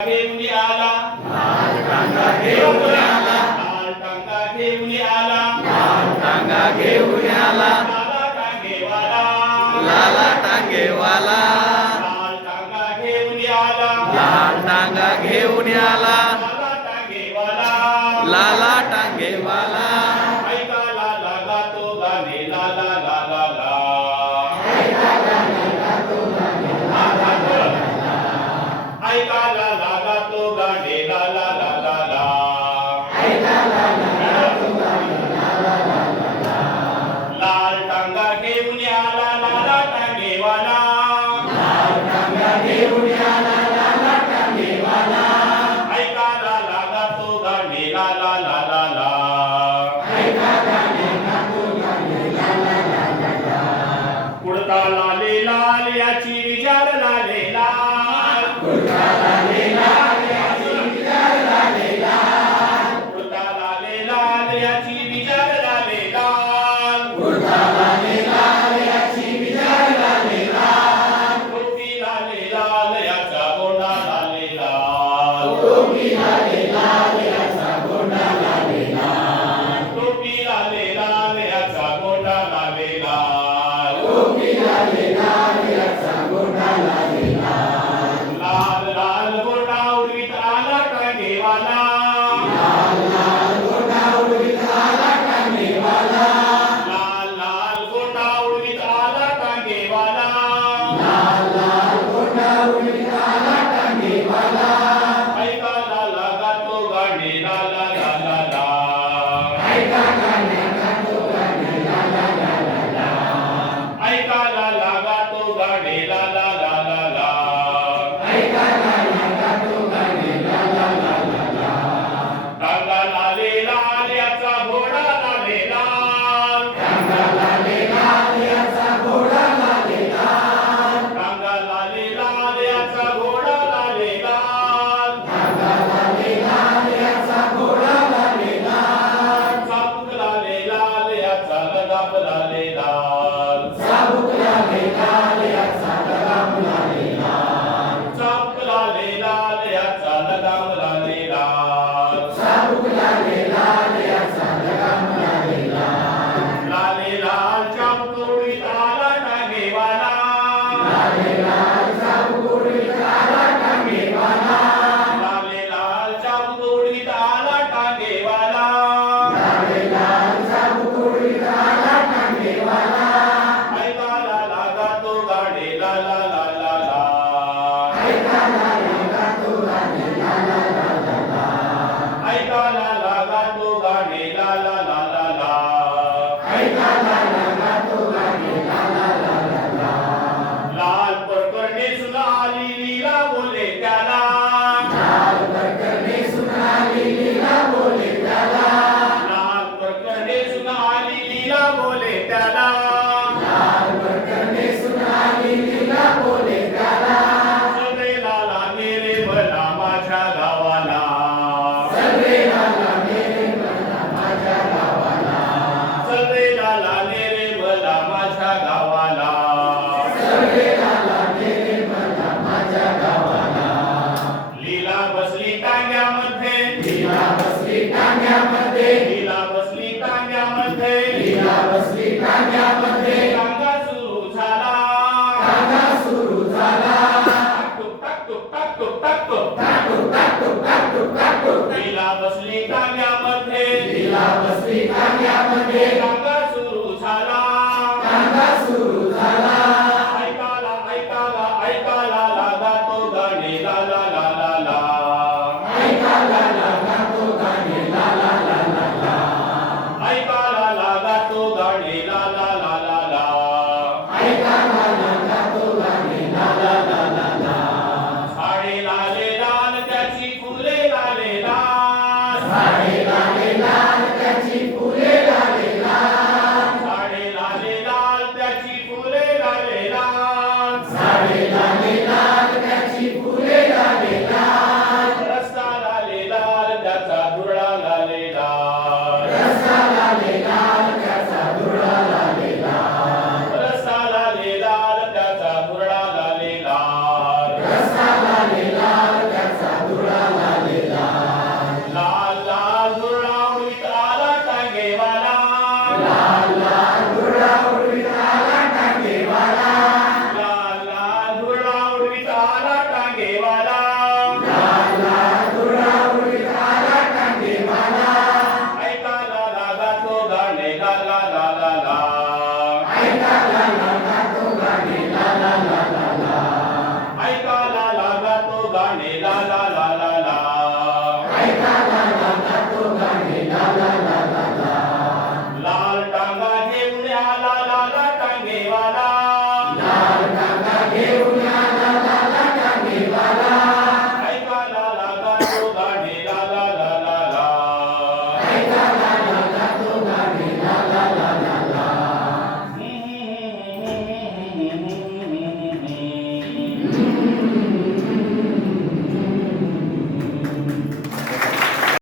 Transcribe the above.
घेऊन आला लाल टांगा घेऊन आला लाल टांगा घेऊन आला लाल टांगा घेऊन आला लाला टांगेवाला लाला टांगेवाला लाल टांगा घेऊन आला लाल टांगा घेऊन आला लाला टांगेवाला लाला टांगेवाला ऐकायला लागा तो गाणे ला ला ला ला ला ऐकायला लागा तो गाणे ला ला ला ला ला लाल टांगा घेऊन आला लाला टांगेवाला ऐकायला लागा तो गाणे ला ला ला ला ला कुडता लाले लाल याची विचार लाले लाल कुडता लाले लाल याची विचार लाले लाल टोपी लाले लाल याचा गोंडा लाले लाल टोपी लाले लाल याचा गोंडा लाले लाल लाल गोंडा उडवीत आला टांगेवाला लाल लाल गोंडा उडवीत आला टांगेवाला ऐकायला लागा तो गाणे ला ला ला ला ला ऐकायला लागा तो गाणे ला ला ला ला ला टांगा लाले लाल याचा घोडा लाले लाल टांगा लाले लाल याचा घोडा लाले लाल चाबूक लाले लाल याचा लगाम लाले लाल चाबूक लाले लाल याचा लगाम लाले लाल लाले लाल चाबूक उडवीत आला टांगेवाला लाले लाल चाबूक उडवीत आला टांगेवाला ऐकायला लागा तो गाणे ला ला ला ला ला ऐकायला लागा तो गाणे ला ला ला ला ला लाल परकर नेसून आली लीला बोले त्याला लाल परकर नेसून आली लीला बोले त्याला सगळेला लागे रे भला माझ्या गावाला सगळेला लागे रे भला माझ्या गावाला लीला बसली टांग्यामध्ये लीला बसली टांग्यामध्ये टांगा सुरू झाला टाक टुक टाक टुक लीला बसली टांग्यामध्ये टांगा सुरू झाला ऐकायला लागा तो गाणे ला ला ला ला ला ऐकायला लागा तो गाणे ला ला ला ला ला साडे लाले लाल त्याची फुले लाले लाल साडे लाले लाल त्याची फुले लाले लाल रस्ता लाले लाल त्याचा दुरळा लाले लाल रस्ता लाले लाल त्याचा दुरळा लाले लाल ला ला ला ला.